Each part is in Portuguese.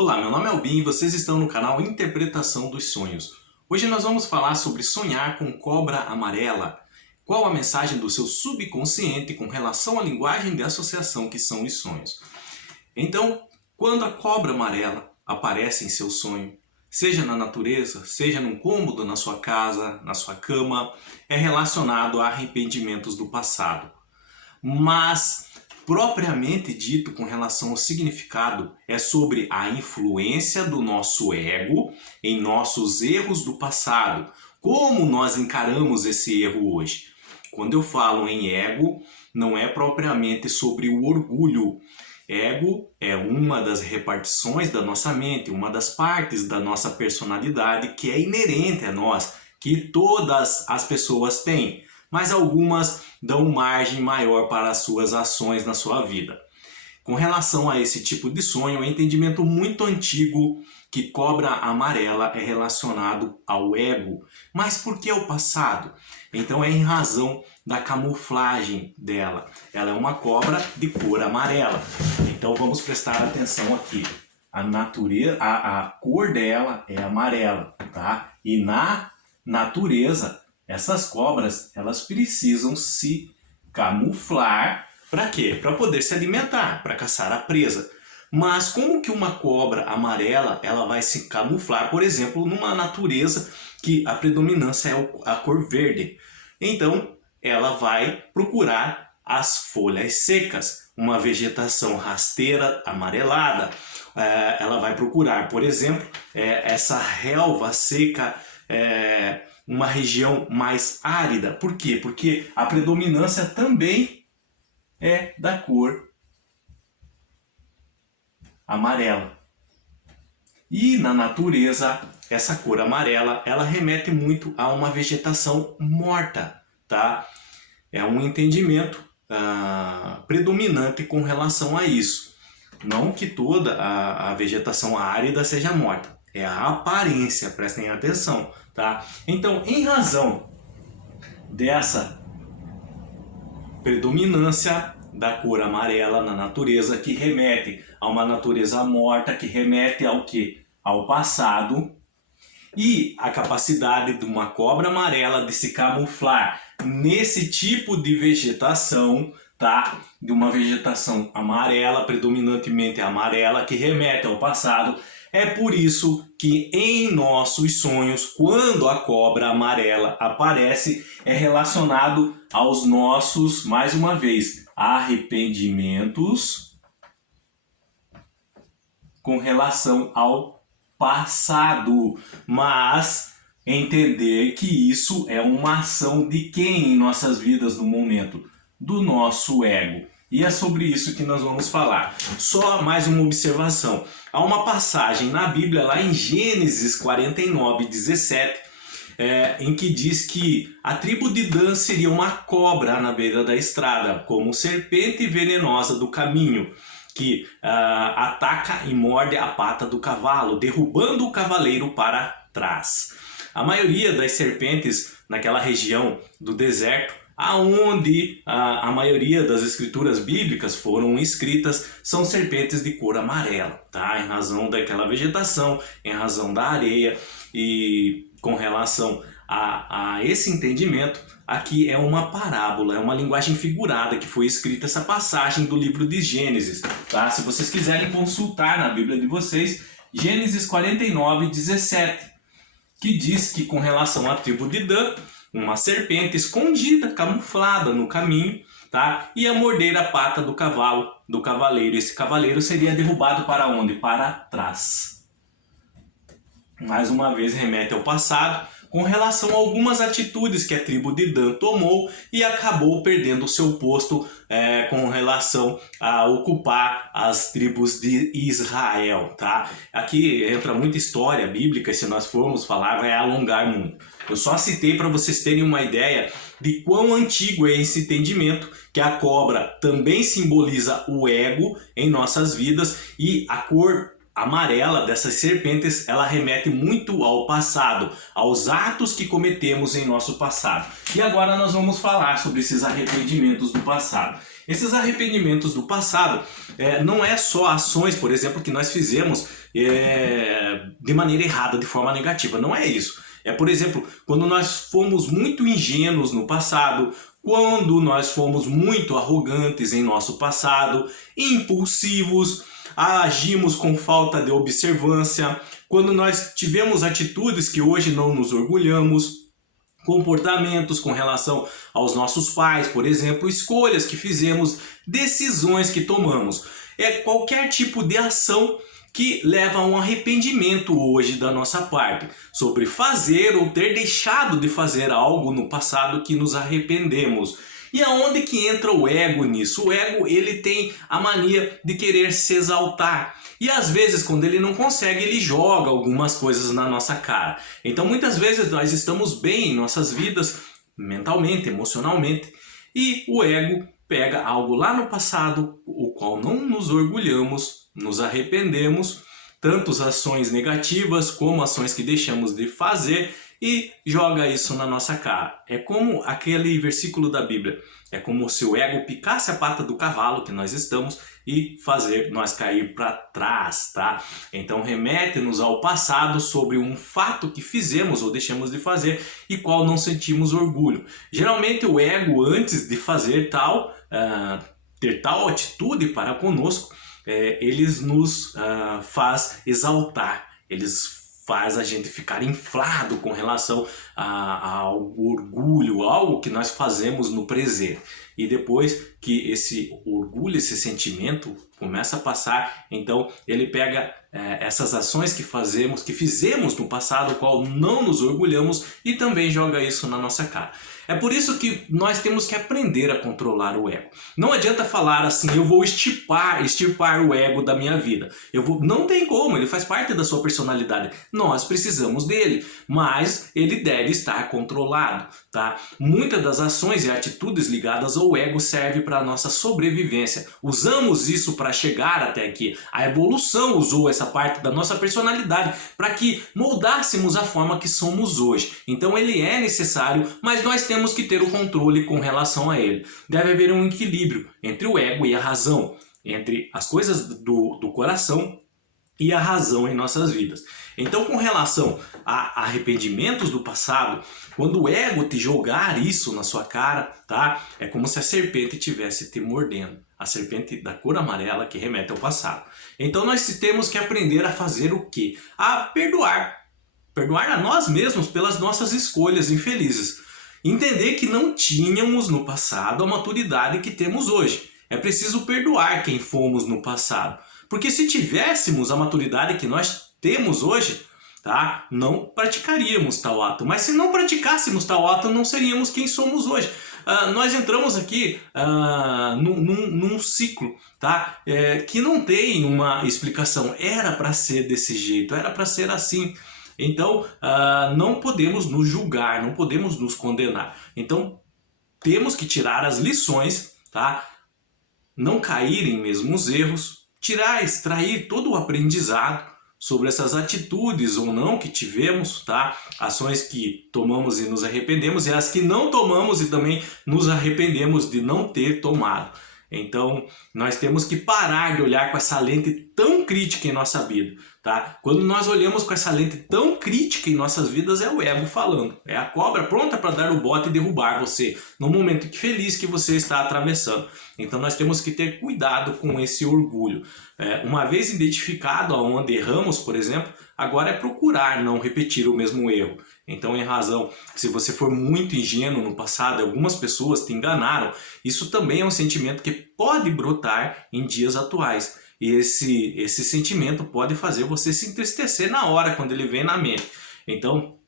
Olá, meu nome é Albin e vocês estão no canal Interpretação dos Sonhos. Hoje nós vamos falar sobre sonhar com cobra amarela. Qual a mensagem do seu subconsciente com relação à linguagem de associação que são os sonhos? Então, quando a cobra amarela aparece em seu sonho, seja na natureza, seja num cômodo na sua casa, na sua cama, é relacionado a arrependimentos do passado. Mas, propriamente dito, com relação ao significado, é sobre a influência do nosso ego em nossos erros do passado. Como nós encaramos esse erro hoje? Quando eu falo em ego, não é propriamente sobre o orgulho. Ego é uma das repartições da nossa mente, uma das partes da nossa personalidade que é inerente a nós, que todas as pessoas têm, mas algumas dão margem maior para as suas ações na sua vida. Com relação a esse tipo de sonho, é um entendimento muito antigo que cobra amarela é relacionado ao ego. Mas por que o passado? Então é em razão da camuflagem dela. Ela é uma cobra de cor amarela. Então vamos prestar atenção aqui. A natureza, a cor dela é amarela, tá? E na natureza, essas cobras, elas precisam se camuflar. Para quê? Para poder se alimentar, para caçar a presa. Mas como que uma cobra amarela ela vai se camuflar, por exemplo, numa natureza que a predominância é a cor verde? Então, ela vai procurar as folhas secas, uma vegetação rasteira amarelada. Ela vai procurar, por exemplo, essa relva seca, uma região mais árida. Por quê? Porque a predominância também é da cor amarela. E na natureza, essa cor amarela, ela remete muito a uma vegetação morta, tá? É um entendimento predominante com relação a isso. Não que toda a vegetação árida seja morta, é a aparência, prestem atenção, tá? Então, em razão dessa predominância da cor amarela na natureza, que remete a uma natureza morta, que remete ao quê? Ao passado, e a capacidade de uma cobra amarela de se camuflar nesse tipo de vegetação, tá? De uma vegetação amarela, predominantemente amarela, que remete ao passado. É por isso que em nossos sonhos, quando a cobra amarela aparece, é relacionado aos nossos, mais uma vez, arrependimentos com relação ao passado. Mas entender que isso é uma ação de quem em nossas vidas no momento? Do nosso ego. E é sobre isso que nós vamos falar. Só mais uma observação. Há uma passagem na Bíblia, lá em Gênesis 49, 17, em que diz que a tribo de Dan seria uma cobra na beira da estrada, como serpente venenosa do caminho, que ataca e morde a pata do cavalo, derrubando o cavaleiro para trás. A maioria das serpentes naquela região do deserto, aonde a maioria das escrituras bíblicas foram escritas, são serpentes de cor amarela, tá? Em razão daquela vegetação, em razão da areia. E com relação a esse entendimento, aqui é uma parábola, é uma linguagem figurada que foi escrita essa passagem do livro de Gênesis, tá? Se vocês quiserem consultar na Bíblia de vocês, Gênesis 49, 17, que diz que com relação à tribo de Dan, uma serpente escondida, camuflada no caminho, tá? Ia morder a pata do cavalo, do cavaleiro. Esse cavaleiro seria derrubado para onde? Para trás. Mais uma vez remete ao passado, com relação a algumas atitudes que a tribo de Dan tomou e acabou perdendo o seu posto com relação a ocupar as tribos de Israel, tá? Aqui entra muita história bíblica, se nós formos falar vai alongar muito. Eu só citei para vocês terem uma ideia de quão antigo é esse entendimento, que a cobra também simboliza o ego em nossas vidas e a cor amarela dessas serpentes, ela remete muito ao passado, aos atos que cometemos em nosso passado. E agora nós vamos falar sobre esses arrependimentos do passado. Esses arrependimentos do passado não é só ações, por exemplo, que nós fizemos de maneira errada, de forma negativa. Não é isso. É, por exemplo, quando nós fomos muito ingênuos no passado, quando nós fomos muito arrogantes em nosso passado, impulsivos, agimos com falta de observância, quando nós tivemos atitudes que hoje não nos orgulhamos, comportamentos com relação aos nossos pais, por exemplo, escolhas que fizemos, decisões que tomamos. É qualquer tipo de ação que leva a um arrependimento hoje da nossa parte, sobre fazer ou ter deixado de fazer algo no passado que nos arrependemos. E aonde que entra o ego nisso? O ego, ele tem a mania de querer se exaltar. E às vezes, quando ele não consegue, ele joga algumas coisas na nossa cara. Então muitas vezes nós estamos bem em nossas vidas, mentalmente, emocionalmente, e o ego pega algo lá no passado, o qual não nos orgulhamos, nos arrependemos, tanto ações negativas como ações que deixamos de fazer, e joga isso na nossa cara. É como aquele versículo da Bíblia. É como se o ego picasse a pata do cavalo que nós estamos e fazer nós cair para trás, tá? Então remete-nos ao passado sobre um fato que fizemos ou deixamos de fazer e qual não sentimos orgulho. Geralmente o ego, antes de fazer ter tal atitude para conosco, eles nos faz exaltar, eles faz a gente ficar inflado com relação ao orgulho, algo que nós fazemos no presente. E depois que esse orgulho, esse sentimento começa a passar, então ele pega essas ações que fizemos no passado, qual não nos orgulhamos, e também joga isso na nossa cara. É por isso que nós temos que aprender a controlar o ego. Não adianta falar assim, eu vou extirpar o ego da minha vida. Não tem como, ele faz parte da sua personalidade. Nós precisamos dele, mas ele deve estar controlado, tá? Muitas das ações e atitudes ligadas ao ego servem para a nossa sobrevivência. Usamos isso para chegar até aqui. A evolução usou essa parte da nossa personalidade para que moldássemos a forma que somos hoje. Então ele é necessário, mas nós temos que ter o controle com relação a ele. Deve haver um equilíbrio entre o ego e a razão, entre as coisas do coração e a razão em nossas vidas. Então, com relação a arrependimentos do passado, quando o ego te jogar isso na sua cara, tá? É como se a serpente estivesse te mordendo. A serpente da cor amarela que remete ao passado. Então nós temos que aprender a fazer o quê? A perdoar. Perdoar a nós mesmos pelas nossas escolhas infelizes. Entender que não tínhamos no passado a maturidade que temos hoje. É preciso perdoar quem fomos no passado. Porque se tivéssemos a maturidade que nós temos hoje, tá? Não praticaríamos tal ato. Mas se não praticássemos tal ato, não seríamos quem somos hoje. Nós entramos aqui num ciclo, tá? Que não tem uma explicação. Era para ser desse jeito, era para ser assim. Então, não podemos nos julgar, não podemos nos condenar. Então, temos que tirar as lições, tá? Não cair em mesmos erros, extrair todo o aprendizado sobre essas atitudes ou não que tivemos, tá? Ações que tomamos e nos arrependemos e as que não tomamos e também nos arrependemos de não ter tomado. Então, nós temos que parar de olhar com essa lente tão crítica em nossa vida, tá? Quando nós olhamos com essa lente tão crítica em nossas vidas, é o ego falando. É a cobra pronta para dar o bote e derrubar você no momento feliz que você está atravessando. Então, nós temos que ter cuidado com esse orgulho. Uma vez identificado aonde erramos, por exemplo, agora é procurar não repetir o mesmo erro. Então, em razão, se você for muito ingênuo no passado, algumas pessoas te enganaram, isso também é um sentimento que pode brotar em dias atuais. E esse sentimento pode fazer você se entristecer na hora, quando ele vem na mente. Então,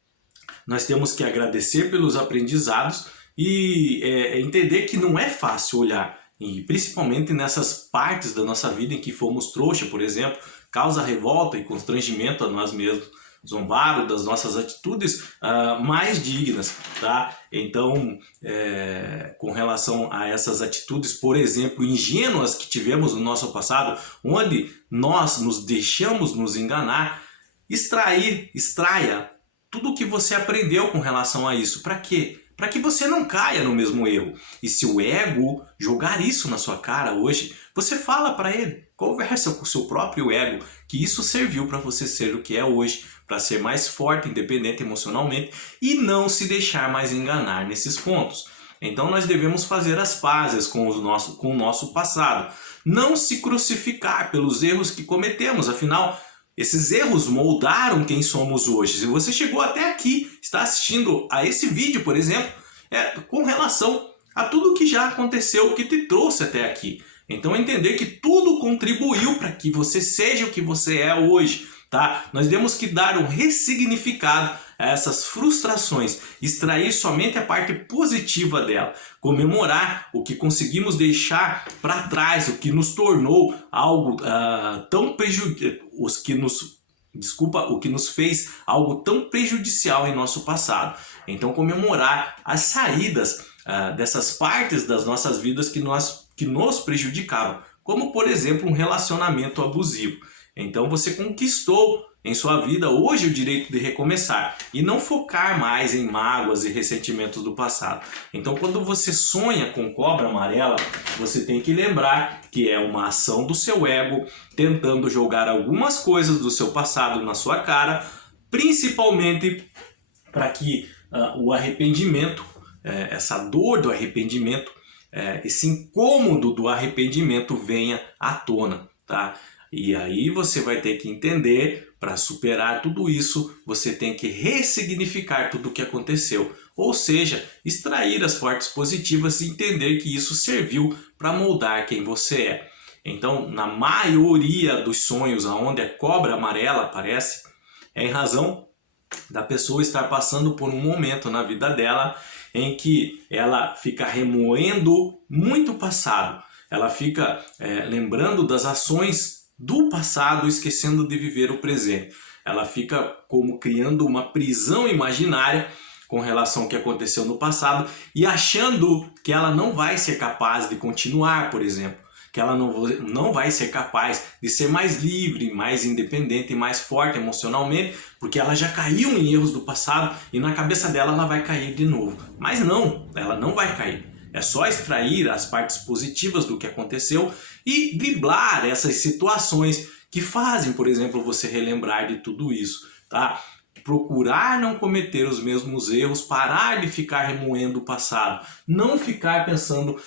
nós temos que agradecer pelos aprendizados e entender que não é fácil olhar. E principalmente nessas partes da nossa vida em que fomos trouxa, por exemplo, causa revolta e constrangimento a nós mesmos. Zombaram das nossas atitudes mais dignas, tá? Então, com relação a essas atitudes, por exemplo, ingênuas que tivemos no nosso passado, onde nós nos deixamos nos enganar, extraia tudo o que você aprendeu com relação a isso. Para quê? para que você não caia no mesmo erro. E se o ego jogar isso na sua cara hoje, você fala para ele, conversa com o seu próprio ego, que isso serviu para você ser o que é hoje, para ser mais forte, independente emocionalmente e não se deixar mais enganar nesses pontos. Então nós devemos fazer as pazes com o nosso passado. Não se crucificar pelos erros que cometemos, afinal, esses erros moldaram quem somos hoje. Se você chegou até aqui, está assistindo a esse vídeo, por exemplo, com relação a tudo que já aconteceu, que te trouxe até aqui. Então entender que tudo contribuiu para que você seja o que você é hoje. Tá? Nós temos que dar um ressignificado a essas frustrações, extrair somente a parte positiva dela, comemorar o que conseguimos deixar para trás, o que nos tornou algo tão prejudicial, o que nos fez algo tão prejudicial em nosso passado. Então comemorar as saídas dessas partes das nossas vidas que nos prejudicavam, como por exemplo um relacionamento abusivo. Então você conquistou em sua vida hoje o direito de recomeçar e não focar mais em mágoas e ressentimentos do passado. Então quando você sonha com cobra amarela, você tem que lembrar que é uma ação do seu ego tentando jogar algumas coisas do seu passado na sua cara, principalmente para que o arrependimento, essa dor do arrependimento, esse incômodo do arrependimento venha à tona, tá? E aí você vai ter que entender, para superar tudo isso, você tem que ressignificar tudo o que aconteceu. Ou seja, extrair as partes positivas e entender que isso serviu para moldar quem você é. Então, na maioria dos sonhos onde a cobra amarela aparece, é em razão da pessoa estar passando por um momento na vida dela em que ela fica remoendo muito passado. Ela fica lembrando das ações do passado, esquecendo de viver o presente. Ela fica como criando uma prisão imaginária com relação ao que aconteceu no passado e achando que ela não vai ser capaz de continuar, por exemplo. Que ela não vai ser capaz de ser mais livre, mais independente e mais forte emocionalmente, porque ela já caiu em erros do passado e na cabeça dela ela vai cair de novo. Mas não, ela não vai cair. É só extrair as partes positivas do que aconteceu e driblar essas situações que fazem, por exemplo, você relembrar de tudo isso, tá? Procurar não cometer os mesmos erros, parar de ficar remoendo o passado, não ficar pensando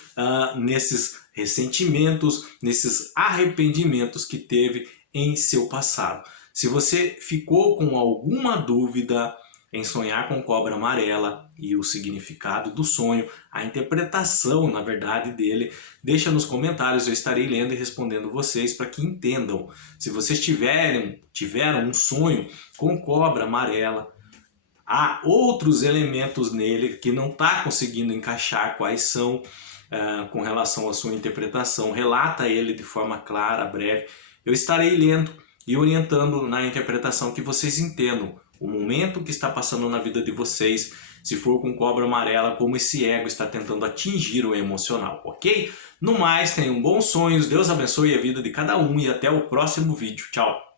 nesses ressentimentos, nesses arrependimentos que teve em seu passado. Se você ficou com alguma dúvida em sonhar com cobra amarela e o significado do sonho, a interpretação, na verdade, dele, deixa nos comentários, eu estarei lendo e respondendo vocês para que entendam. Se vocês tiveram um sonho com cobra amarela, há outros elementos nele que não está conseguindo encaixar quais são com relação à sua interpretação. Relata ele de forma clara, breve. Eu estarei lendo e orientando na interpretação que vocês entendam o momento que está passando na vida de vocês, se for com cobra amarela, como esse ego está tentando atingir o emocional, ok? No mais, tenham bons sonhos, Deus abençoe a vida de cada um e até o próximo vídeo. Tchau!